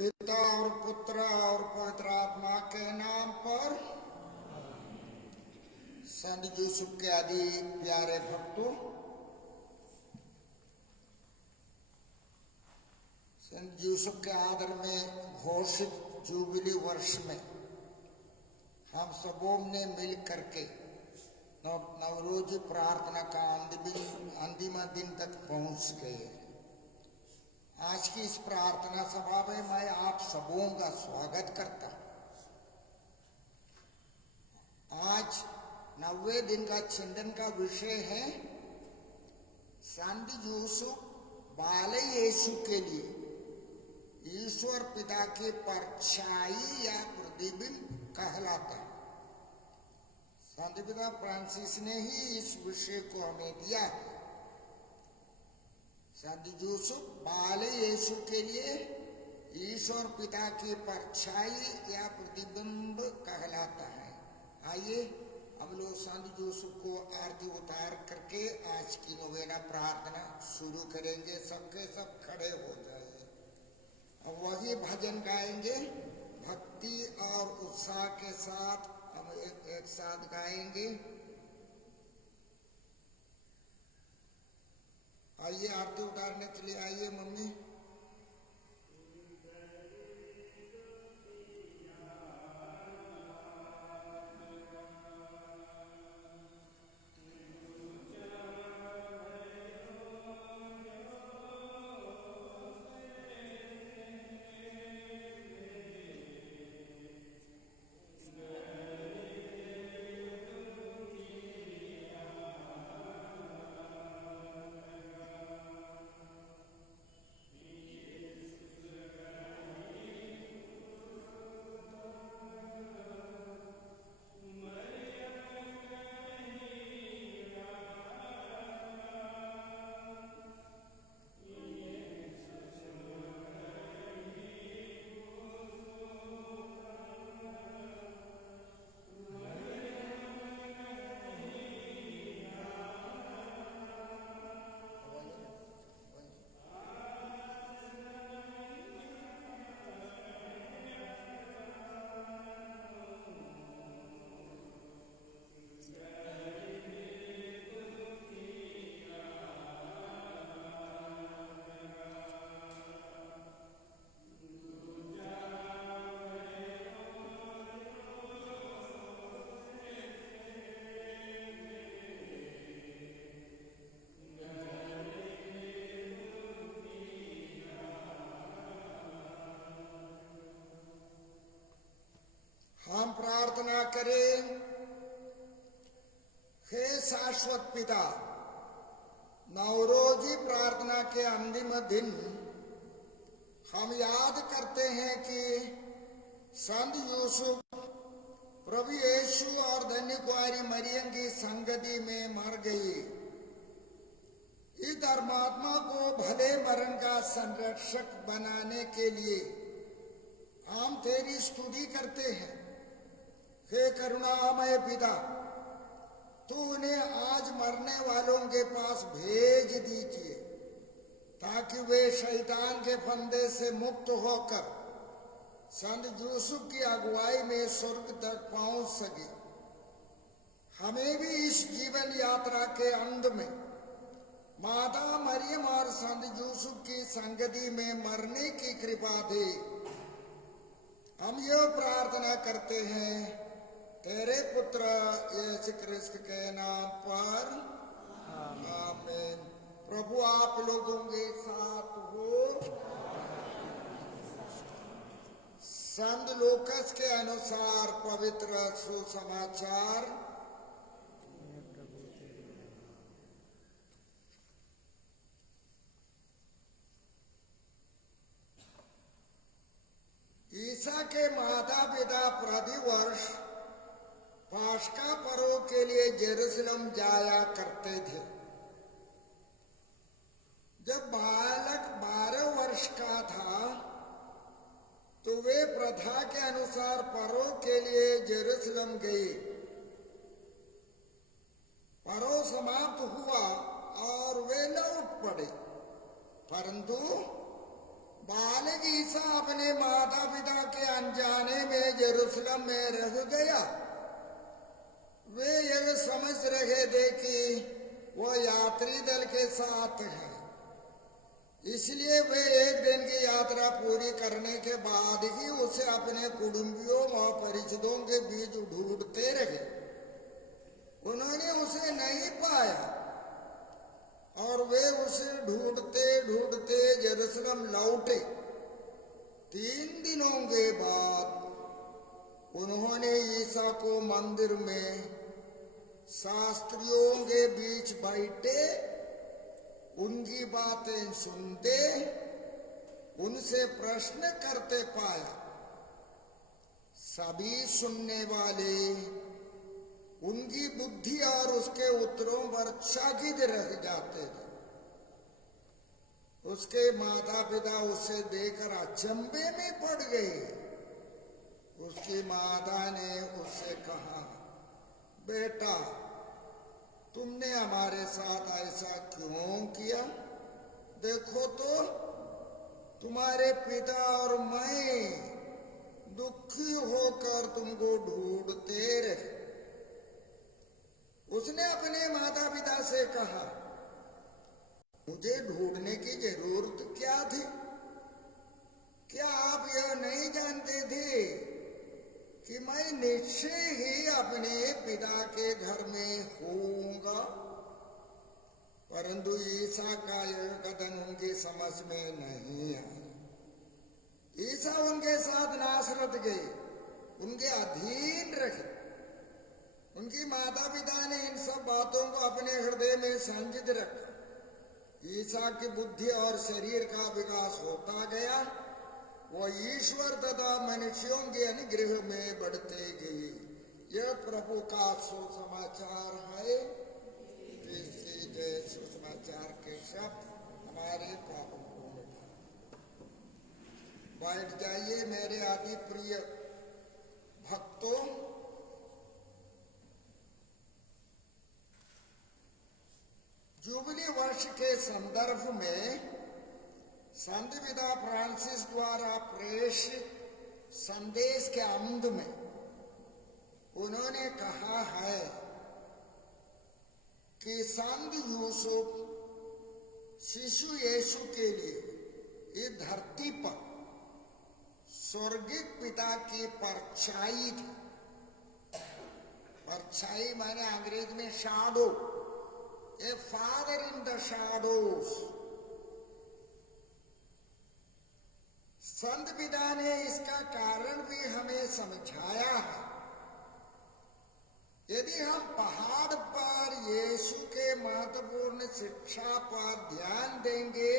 पिता और पुत्र और पवित्र आत्मा के नाम पर। संत यूसुफ के आदि प्यारे भक्तों, संत यूसुफ के आदर में घोषित जुबिली वर्ष में हम सबों ने मिल करके नवरोज प्रार्थना का अंतिम दिन तक पहुंच गए। आज की इस प्रार्थना सभा में मैं आप सबों का स्वागत करता हूं। आज 90वें दिन का चिंतन का विषय है संत यूसुफ बाल यीशु के लिए ईश्वर पिता की परछाई या प्रतिबिंब कहलाता है। संत पिता फ्रांसिस ने ही इस विषय को हमें दिया है। संत यूसुफ बाल यीशु के लिए ईश्वर पिता की परछाई या प्रतिबिंब कहलाता है। आइए हम लोग संत यूसुफ को आरती उतार करके आज की नोवेना प्रार्थना शुरू करेंगे। सबके सब खड़े हो जाइए और वही भजन गाएंगे। भक्ति और उत्साह के साथ हम एक साथ गाएंगे। आइए आरती उतारने के लिए आइए मम्मी। हम प्रार्थना करें। हे शाश्वत पिता, नवरोजी प्रार्थना के अंतिम दिन हम याद करते हैं कि संत यूसुफ प्रभु यीशु और धन्य कुंवारी मरियम की संगति में मर गई। इस धर्मात्मा को भले मरण का संरक्षक बनाने के लिए हम तेरी स्तुति करते हैं। हे करुणामय पिता, तू उन्हें आज मरने वालों के पास भेज दीजिए ताकि वे शैतान के फंदे से मुक्त होकर संत यूसुफ की अगुवाई में स्वर्ग तक पहुंच सके। हमें भी इस जीवन यात्रा के अंत में माता मरियम और संत यूसुफ की संगति में मरने की कृपा दे। हम यह प्रार्थना करते हैं तेरे पुत्र यीशु कृष्ण के नाम पर, आमीन। प्रभु आप लोगों के साथ हो। संत लूकास के अनुसार पवित्र सुसमाचार। ईसा के माता पिता प्रतिवर्ष पास्का पर्व के लिए जेरूसलम जाया करते थे। जब बालक 12 वर्ष का था तो वे प्रथा के अनुसार पर्व के लिए जेरूसलम गए। पर्व समाप्त हुआ और वे लौट पड़े, परंतु बालक ईसा अपने माता पिता के अनजाने में यरूशलेम में रह गया। वे यह समझ रहे थे कि वो यात्री दल के साथ है, इसलिए वे एक दिन की यात्रा पूरी करने के बाद ही उसे अपने कुटुंबियों और परिचितों के बीच ढूंढते रहे। उन्होंने उसे नहीं पाया और वे उसे ढूंढते ढूंढते यरूशलेम लौटे। 3 दिनों के बाद उन्होंने ईसा को मंदिर में शास्त्रियों के बीच बैठे उनकी बातें सुनते, उनसे प्रश्न करते पाया। सभी सुनने वाले उनकी बुद्धि और उसके उत्तरों पर चकित रह जाते थे। उसके माता पिता उसे देखकर अचंभे में पड़ गए। उसकी माता ने उससे कहा, बेटा, तुमने हमारे साथ ऐसा क्यों किया? देखो तो, तुम्हारे पिता और मैं दुखी होकर तुमको ढूंढते रहे। उसने अपने माता पिता से कहा, मुझे ढूंढने की जरूरत क्या थी? क्या आप यह नहीं जानते थे कि मैं निश्चय ही अपने पिता के घर में होऊंगा? परंतु ईसा का यह कथन उनकी समझ में नहीं आया। ईसा उनके साथ नासरत गए, उनके अधीन रहे। उनकी माता पिता ने इन सब बातों को अपने हृदय में संचित रखा। ईसा की बुद्धि और शरीर का विकास होता गया। वो ईश्वर तथा मनुष्यों के अनुग्रह में बढ़ते गए। यह प्रभु का सुसमाचार है। इसकी जय। सुसमाचार के शब्द हमारे पापों को मिटा। बैठ जाइए मेरे आदि प्रिय भक्तों। जुबली वर्ष के संदर्भ में संत पिता फ्रांसिस द्वारा प्रेषित संदेश के अंत में उन्होंने कहा है कि संत यूसुफ शिशु यीशु के लिए इस धरती पर स्वर्गिक पिता की परछाई थी। परछाई माने अंग्रेजी में shadow, a father in the shadows. संत पिता ने इसका कारण भी हमें समझाया है। यदि हम पहाड़ पर यीशु के महत्वपूर्ण शिक्षा पर ध्यान देंगे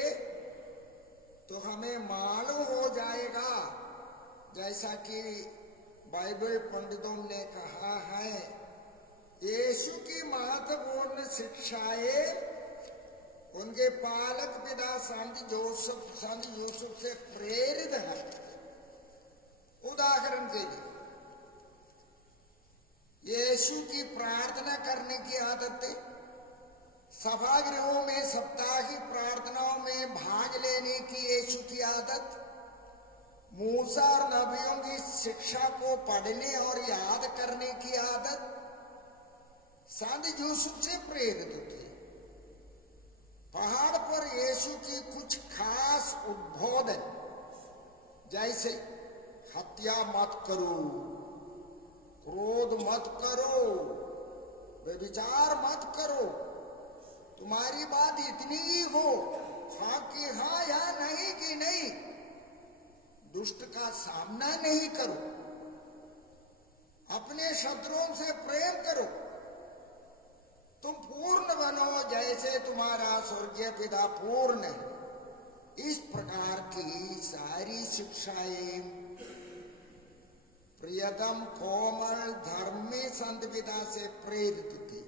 तो हमें मालूम हो जाएगा, जैसा कि बाइबल पंडितों ने कहा है, यीशु की महत्वपूर्ण शिक्षाएं उनके पालक पिता संत यूसुफ से प्रेरित है। उदाहरण के लिए यीशु की प्रार्थना करने की आदतें, सभागृहों में साप्ताहिक प्रार्थनाओं में भाग लेने की यीशु की आदत, मूसा और नबियों की शिक्षा को पढ़ने और याद करने की आदत संत यूसुफ से प्रेरित होती है। पहाड़ पर यीशु की कुछ खास उद्बोधन, जैसे हत्या मत करो, क्रोध मत करो, व्यभिचार मत करो, तुम्हारी बात इतनी ही हो, हाँ कि हाँ या नहीं कि नहीं, दुष्ट का सामना नहीं करो, अपने शत्रुओं से प्रेम करो, तुम पूर्ण बनो जैसे तुम्हारा स्वर्गीय पिता पूर्ण है। इस प्रकार की सारी शिक्षाएं प्रियतम कोमल धर्मी संत पिता से प्रेरित थी।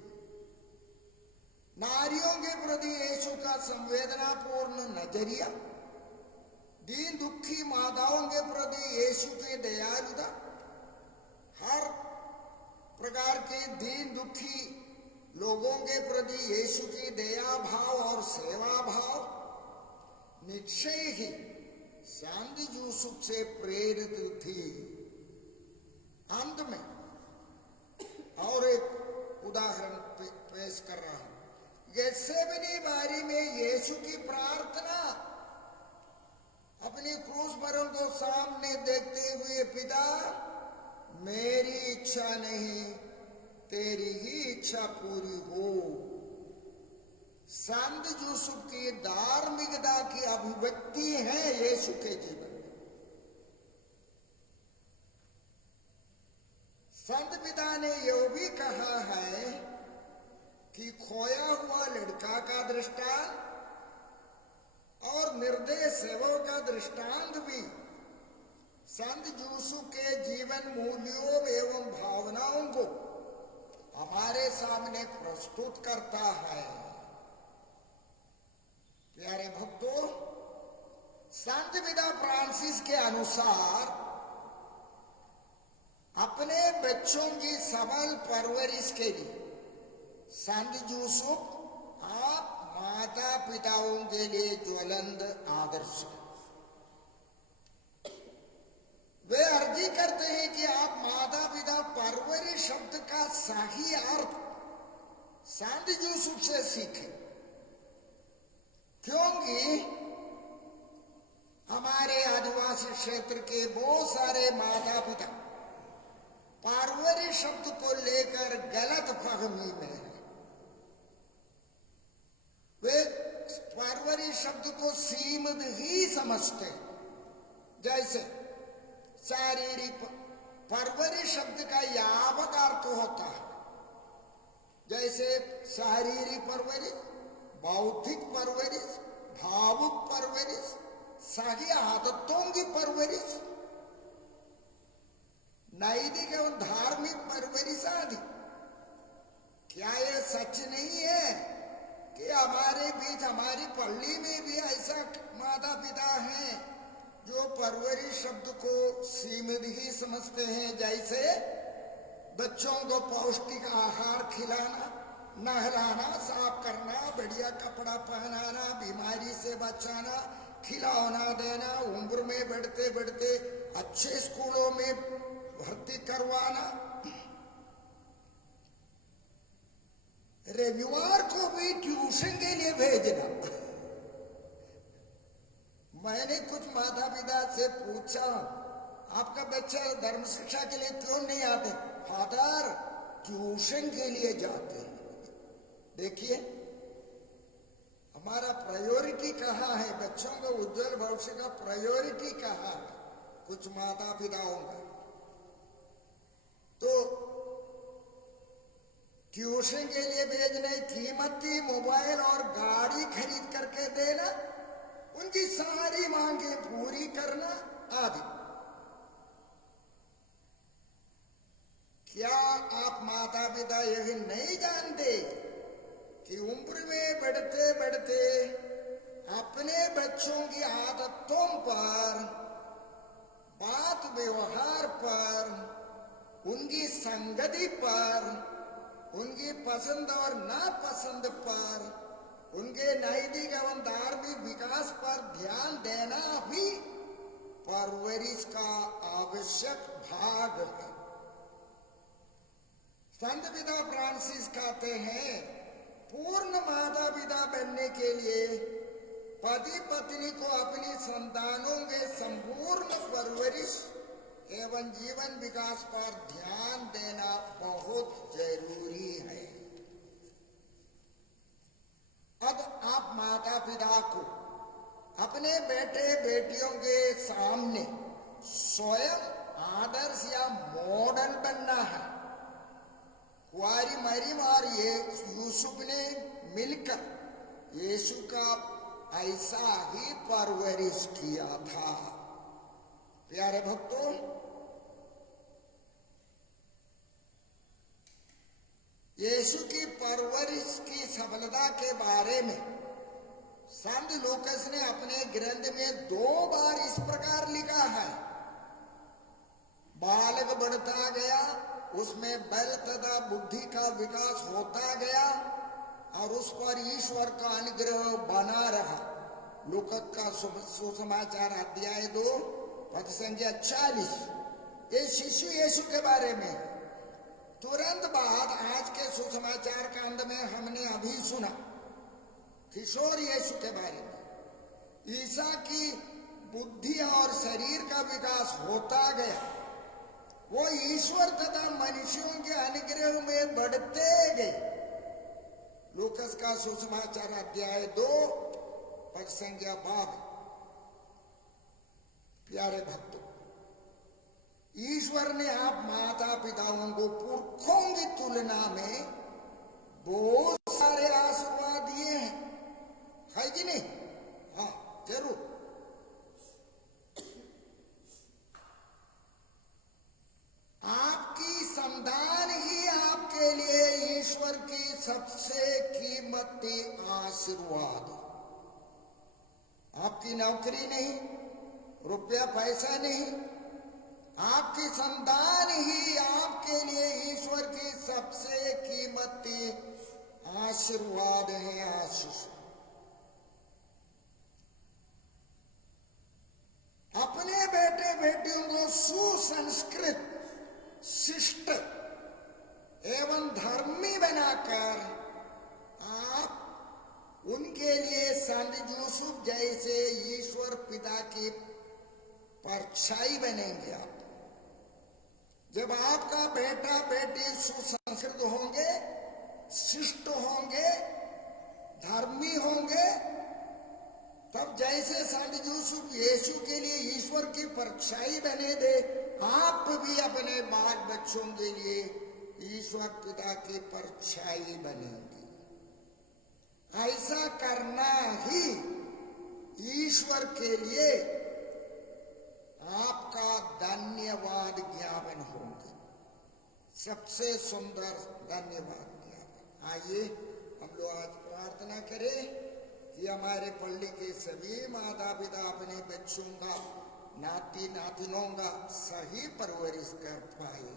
नारियों के प्रति यीशु का संवेदनापूर्ण नजरिया, दीन दुखी माताओं के प्रति यीशु की दयालुता, हर प्रकार के दीन दुखी लोगों के प्रति यीशु की दया भाव और सेवा भाव निश्चय ही संत यूसुफ से प्रेरित थी। अंत में और एक उदाहरण पेश कर रहा हूं। गेत्सेमनी बारी में यीशु की प्रार्थना, अपनी क्रूस मरण को सामने देखते हुए, पिता मेरी इच्छा नहीं तेरी ही इच्छा पूरी हो। संत यूसुफ की धार्मिकता की अभिव्यक्ति है यीशु के जीवन में। संत पिता ने यह भी कहा है कि खोया हुआ लड़का का दृष्टांत और निर्दय सेवक का दृष्टांत भी संत यूसुफ के जीवन मूल्यों एवं भावनाओं को हमारे सामने प्रस्तुत करता है। प्यारे भक्तों, संत पिता फ्रांसिस के अनुसार अपने बच्चों की सबल परवरिश के लिए संत यूसुफ आप माता पिताओं के लिए ज्वलंत आदर्श है। वे अर्जी करते हैं कि आप माता पिता परवरिश शब्द का सही अर्थ संत यूसुफ से सीखें, क्योंकि हमारे आदिवासी क्षेत्र के बहुत सारे माता पिता परवरिश शब्द को लेकर गलत फहमी में है। वे परवरिश शब्द को सीमित ही समझते हैं। जैसे शारीरिक परवरिश शब्द का यावत अर्थ होता है, जैसे शारीरिक परवरिश, बौद्धिक परवरिश, भावुक परवरिश, सही आदतों की परवरिश, नैतिक एवं धार्मिक परवरिश आदि। क्या यह सच नहीं है कि हमारे बीच, हमारी पल्ली में भी ऐसा माता पिता हैं जो परवरिश शब्द को सीमित ही समझते हैं? जैसे बच्चों को पौष्टिक आहार खिलाना, नहलाना, साफ करना, बढ़िया कपड़ा पहनाना, बीमारी से बचाना, खिलौना देना, उम्र में बढ़ते बढ़ते अच्छे स्कूलों में भर्ती करवाना, रविवार को भी ट्यूशन के लिए भेजना। मैंने कुछ माता पिता से पूछा, आपका बच्चा धर्म शिक्षा के लिए क्यों नहीं आते? फादर, ट्यूशन के लिए जाते हैं। देखिए, हमारा प्रायोरिटी कहाँ है? बच्चों का उज्जवल भविष्य का प्रायोरिटी कहाँ है? कुछ माता पिताओं का तो ट्यूशन के लिए भेजने, कीमती मोबाइल और गाड़ी खरीद करके देना, उनकी सारी मांगे पूरी करना आदि। क्या आप माता पिता यही नहीं जानते कि उम्र में बढ़ते बढ़ते अपने बच्चों की आदतों पर, बात व्यवहार पर, उनकी संगति पर, उनकी पसंद और नापसंद पर, उनके नैतिक एवं धार्मिक विकास पर ध्यान देना भी परवरिश का आवश्यक भाग है। संत पिता फ्रांसिस कहते हैं, पूर्ण माता पिता बनने के लिए पति पत्नी को अपनी संतानों के संपूर्ण परवरिश एवं जीवन विकास पर ध्यान देना बहुत जरूरी है। अब आप माता पिता को अपने बेटे बेटियों के सामने स्वयं आदर्श या मॉडल बनना है। कुंवारी मरियम और यूसुफ ने मिलकर यीशु का ऐसा ही परवरिश किया था। प्यारे भक्तों, यीशु की परवरिश की सफलता के बारे में संत लूकास ने अपने ग्रंथ में 2 बार इस प्रकार लिखा है। बालक बढ़ता गया, उसमें बल तथा बुद्धि का विकास होता गया और उस पर ईश्वर का अनुग्रह बना रहा। लूका का सुसमाचार अध्याय 2 पद संख्या 40। ये शिशु यीशु के बारे में। तुरंत बाद आज के सुसमाचार का अंत में हमने अभी सुना किशोर यीशु के बारे में। ईसा की बुद्धि और शरीर का विकास होता गया, वो ईश्वर तथा मनुष्यों के अनुग्रह में बढ़ते गए। लूकस का सुसमाचार अध्याय 2 पद संख्या 22। प्यारे भक्तों, ईश्वर ने आप माता पिताओं को पुरखों की तुलना में बहुत सारे आशीर्वाद दिए हैं, है कि नहीं? हाँ, जरूर। आपकी संतान ही आपके लिए ईश्वर की सबसे कीमती आशीर्वाद। आपकी नौकरी नहीं, रुपया पैसा नहीं, आपकी संतान ही आपके लिए ईश्वर की सबसे कीमती आशीर्वाद है, आशीष। अपने बेटे बेटियों को सुसंस्कृत, शिष्ट एवं धर्मी बनाकर आप उनके लिए संत यूसुफ जैसे ईश्वर पिता की परछाई बनेंगे। आप जब आपका बेटा बेटी सुसंस्कृत होंगे, शिष्ट होंगे, धर्मी होंगे, तब जैसे संत यूसुफ यीशु के लिए ईश्वर की परछाई बने थे, आप भी अपने बाल बच्चों के लिए ईश्वर पिता की परछाई बनेंगे। ऐसा करना ही ईश्वर के लिए आपका धन्यवाद ज्ञापन होंगे, सबसे सुंदर धन्यवाद ज्ञापन। आइए हम लोग आज प्रार्थना करें कि हमारे पल्ली के सभी माता पिता अपने बच्चों का, नाती नातिनों का सही परवरिश कर पाए।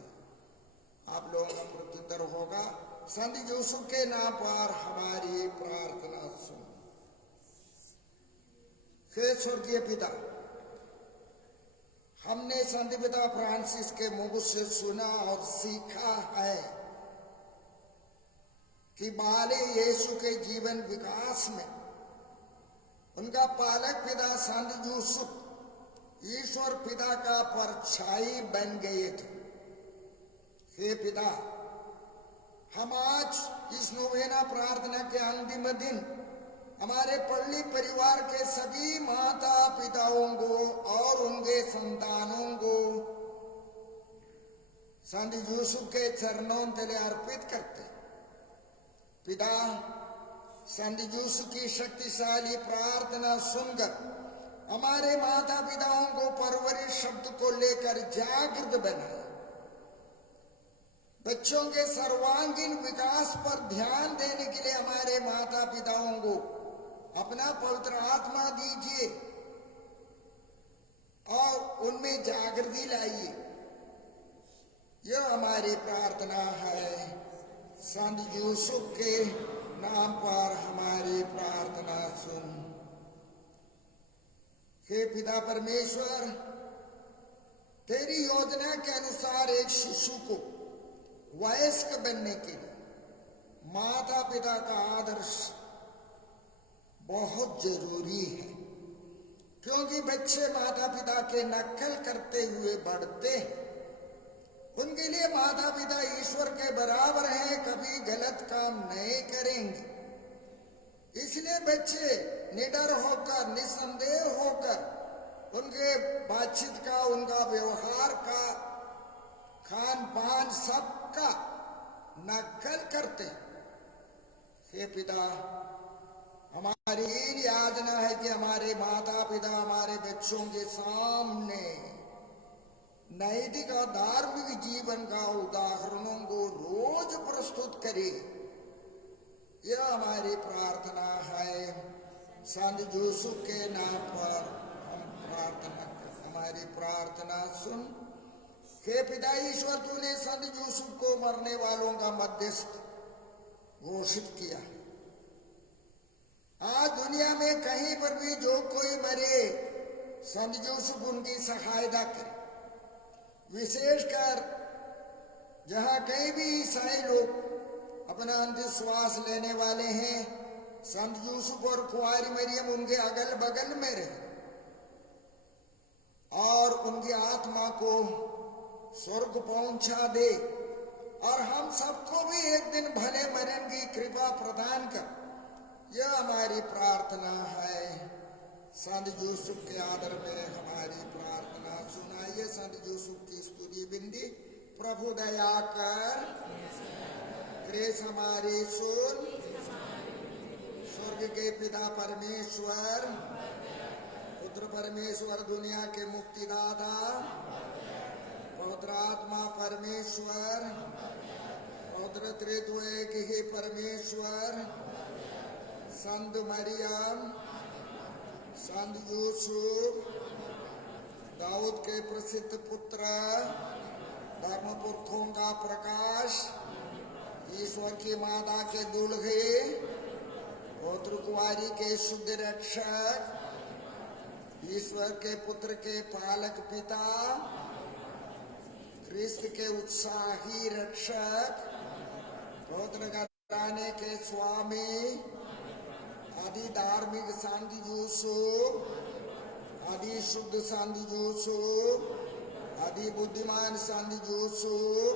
आप लोगों का प्रत्युत्तर होगा। संत यूसुफ के नाम पर हमारी प्रार्थना सुन। हे स्वर्गीय पिता, हमने संत पिता फ्रांसिस के मुख से सुना और सीखा है कि बाले यीशु के जीवन विकास में उनका पालक पिता संत यूसुफ ईश्वर पिता का परछाई बन गए थे। हे पिता, हम आज इस नोवेना प्रार्थना के अंतिम दिन हमारे पल्ली परिवार के सभी माता पिताओं को और उनके संतानों को संत यूसुफ के चरणों तले अर्पित करते। पिता, संत यूसुफ की शक्तिशाली प्रार्थना सुनकर हमारे माता पिताओं को परवरिश शब्द को लेकर जागृत बनाए। बच्चों के सर्वांगीण विकास पर ध्यान देने के लिए हमारे माता पिताओं को अपना पवित्र आत्मा दीजिए और उनमें जागृति लाइए। यह हमारी प्रार्थना है। संत यूसुफ के नाम पर हमारी प्रार्थना सुन। हे पिता परमेश्वर, तेरी योजना के अनुसार एक शिशु को वयस्क बनने के लिए माता पिता का आदर्श बहुत जरूरी है, क्योंकि बच्चे माता पिता के नकल करते हुए बढ़ते हैं। उनके लिए माता पिता ईश्वर के बराबर हैं, कभी गलत काम नहीं करेंगे। इसलिए बच्चे निडर होकर, निसंदेह होकर उनके बातचीत का, उनका व्यवहार का, खान पान सबका नकल करते हैं। हे पिता, हमारी याचना है कि हमारे माता पिता हमारे बच्चों के सामने नैतिक और धार्मिक जीवन का उदाहरणों को रोज प्रस्तुत करे। यह हमारी प्रार्थना है। संत यूसुफ के नाम पर हम प्रार्थना करते। हमारी प्रार्थना सुन। हे पिता ईश्वर, तूने संत यूसुफ को मरने वालों का मध्यस्थ घोषित किया। आज दुनिया में कहीं पर भी जो कोई मरे, संत यूसुफ उनकी सहायता करे। विशेषकर जहां कहीं भी ईसाई लोग अपना अंतिम श्वास लेने वाले हैं, संत यूसुफ और कुंवारी मरियम उनके अगल बगल में रहे और उनकी आत्मा को स्वर्ग पहुंचा दे, और हम सबको भी एक दिन भले मरण की कृपा प्रदान कर, यह हमारी प्रार्थना है। संत यूसुफ के आदर में हमारी प्रार्थना सुनाइए। संत यूसुफ की स्तुति बिंदी। प्रभु दया कर, ग्रेस हमारी सुन, स्वर्ग के पिता परमेश्वर, पुत्र परमेश्वर, दुनिया के मुक्तिदाता, पवित्र आत्मा परमेश्वर, पवित्र त्रित्व एक ही परमेश्वर, संत मरियम, संत यूसुफ, दाऊद के प्रसिद्ध पुत्र, धर्मपुरुषों का प्रकाश, ईश्वर की माता के दुल्हे, पवित्र कुंवारी के शुद्ध रक्षक, ईश्वर के पुत्र के पालक पिता, ख्रिस्त के उत्साही रक्षक, पवित्र घराने के स्वामी, आदि धार्मिक संत यूसुफ, आदि शुद्ध संत यूसुफ, आदि बुद्धिमान संत यूसुफ,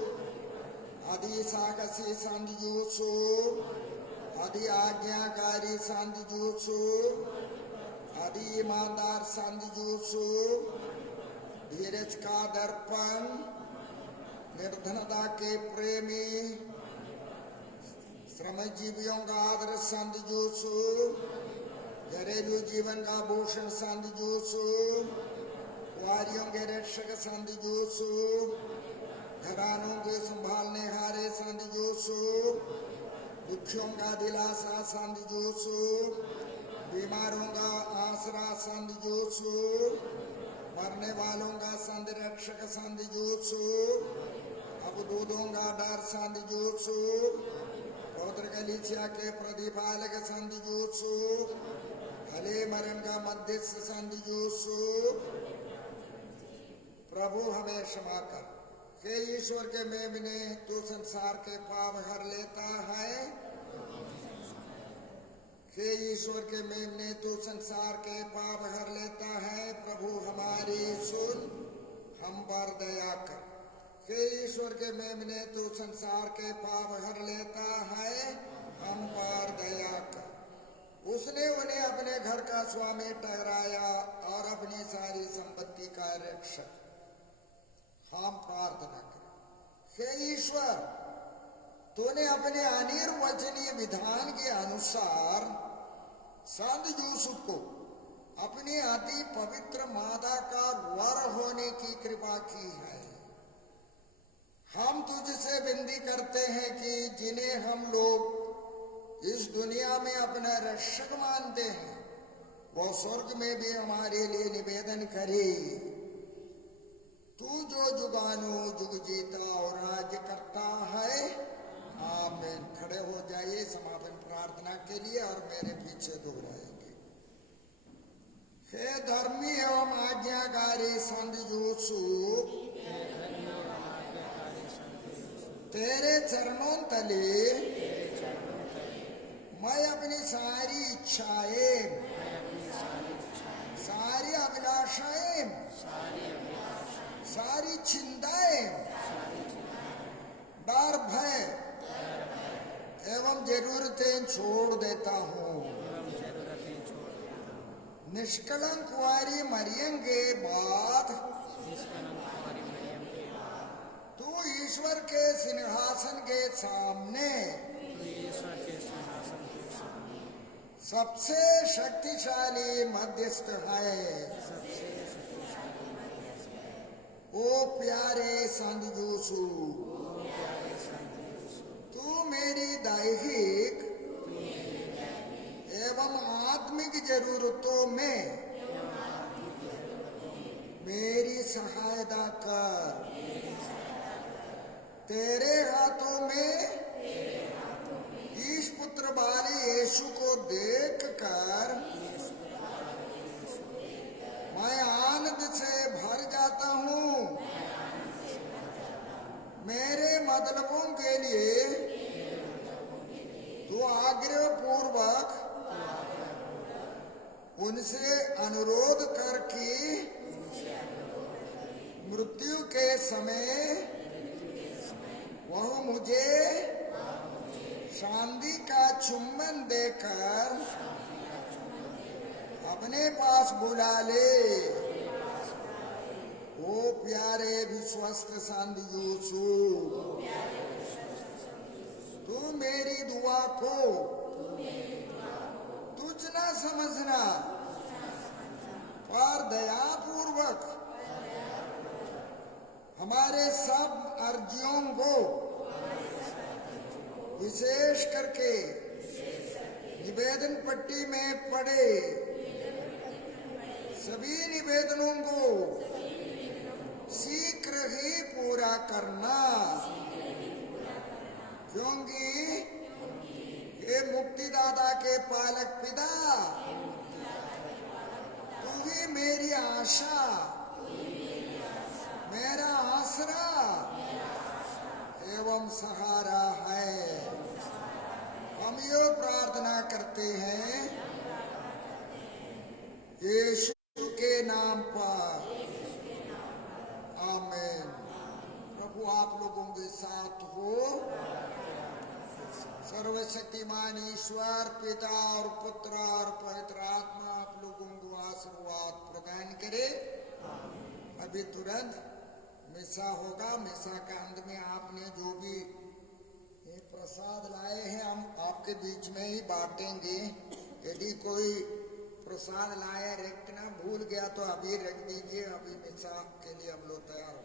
आदि साहसी संत यूसुफ, आदि आज्ञाकारी संत यूसुफ, आदि ईमानदार संत यूसुफ, धीरज का दर्पण, निर्धनता के प्रेमी, श्रमजीवियों का आदर संत यूसुफ, घरेलू जीवन का भूषण संत यूसुफ, कुंवारियों के रक्षक संत यूसुफ, घरानों के संभालने हारे संत यूसुफ, दुखियों का दिलासा संत यूसुफ, बीमारों का आसरा संत यूसुफ, मरने वालों का संत रक्षक संत यूसुफ, अबदूदों का डर संत यूसुफ, पवित्र कलीसिया के प्रतिपालक संत यूसुफ, भले मरण का मध्यस्थ संत यूसुफ, प्रभु हमें क्षमा कर। हे ईश्वर के मेमने, तू संसार के पाप हर लेता है। हे ईश्वर के मेमने, तू संसार के पाप हर लेता है। प्रभु हमारी सुन, हम पर दया कर। हे ईश्वर के मेमने, तू संसार के पाप हर लेता है, हम पर दया कर। उसने उन्हें अपने घर का स्वामी ठहराया और अपनी सारी संपत्ति का रक्षक। हम प्रार्थना करें। हे ईश्वर, तूने अपने अनिर्वचनीय विधान के अनुसार संत यूसुफ को अपनी अति पवित्र माता का वर होने की कृपा की है। हम तुझसे विनती करते हैं कि जिन्हें हम लोग इस दुनिया में अपना रक्षक मानते हैं, वो स्वर्ग में भी हमारे लिए निवेदन करे। तू जो जुगानु जुग जीता और राज्य करता है। आमीन। खड़े हो जाइए समापन प्रार्थना के लिए और मेरे पीछे दोहराएंगे। हे धर्मी एवं आज्ञाकारी संत यूसुफ, तेरे चरणों तले मैं अपनी सारी इच्छाएं, सारी अभिलाषाएं, सारी चिंताएं, डर भय एवं जरूरतें छोड़ देता हूँ। निष्कलंक कुंवारी मरियम के बाद तू ईश्वर के सिंहासन के सामने सबसे शक्तिशाली मध्यस्थ है। ओ प्यारे संत यूसुफ, तू मेरी दैहिक एवं आत्मिक जरूरतों में मेरी सहायता कर। तेरे हाथों में ईश पुत्र बाली यीशु को देखकर मैं आनंद से भर जाता हूँ। मेरे मतलबों के लिए तो आग्रह पूर्वक उनसे अनुरोध करके मृत्यु के समय वह मुझे शांति का चुम्बन देकर अपने पास बुला ले। ओ प्यारे विश्वस्त शांति यूसुफ, तू मेरी दुआ को तुझ न समझना, पर दयापूर्वक हमारे सब अर्जियों को विशेष करके निवेदन पट्टी में पड़े सभी निवेदनों को शीघ्र ही पूरा करना, क्योंकि ये मुक्तिदाता के पालक पिता, तू ही मेरी आशा, मेरा आसरा एवं सहारा है। हम यो प्रार्थना करते हैं यीशु के नाम पर, आमीन। प्रभु आप लोगों के साथ हो। सर्वशक्तिमान ईश्वर पिता और पुत्र और पवित्र आत्मा आप लोगों को आशीर्वाद प्रदान करे। अभी तुरंत मिसा होगा। मिसा के अंत में आपने जो भी प्रसाद लाए हैं हम आपके बीच में ही बांटेंगे। यदि कोई प्रसाद लाया रखना भूल गया तो अभी रख दीजिए। अभी मिसा के लिए हम लोग तैयार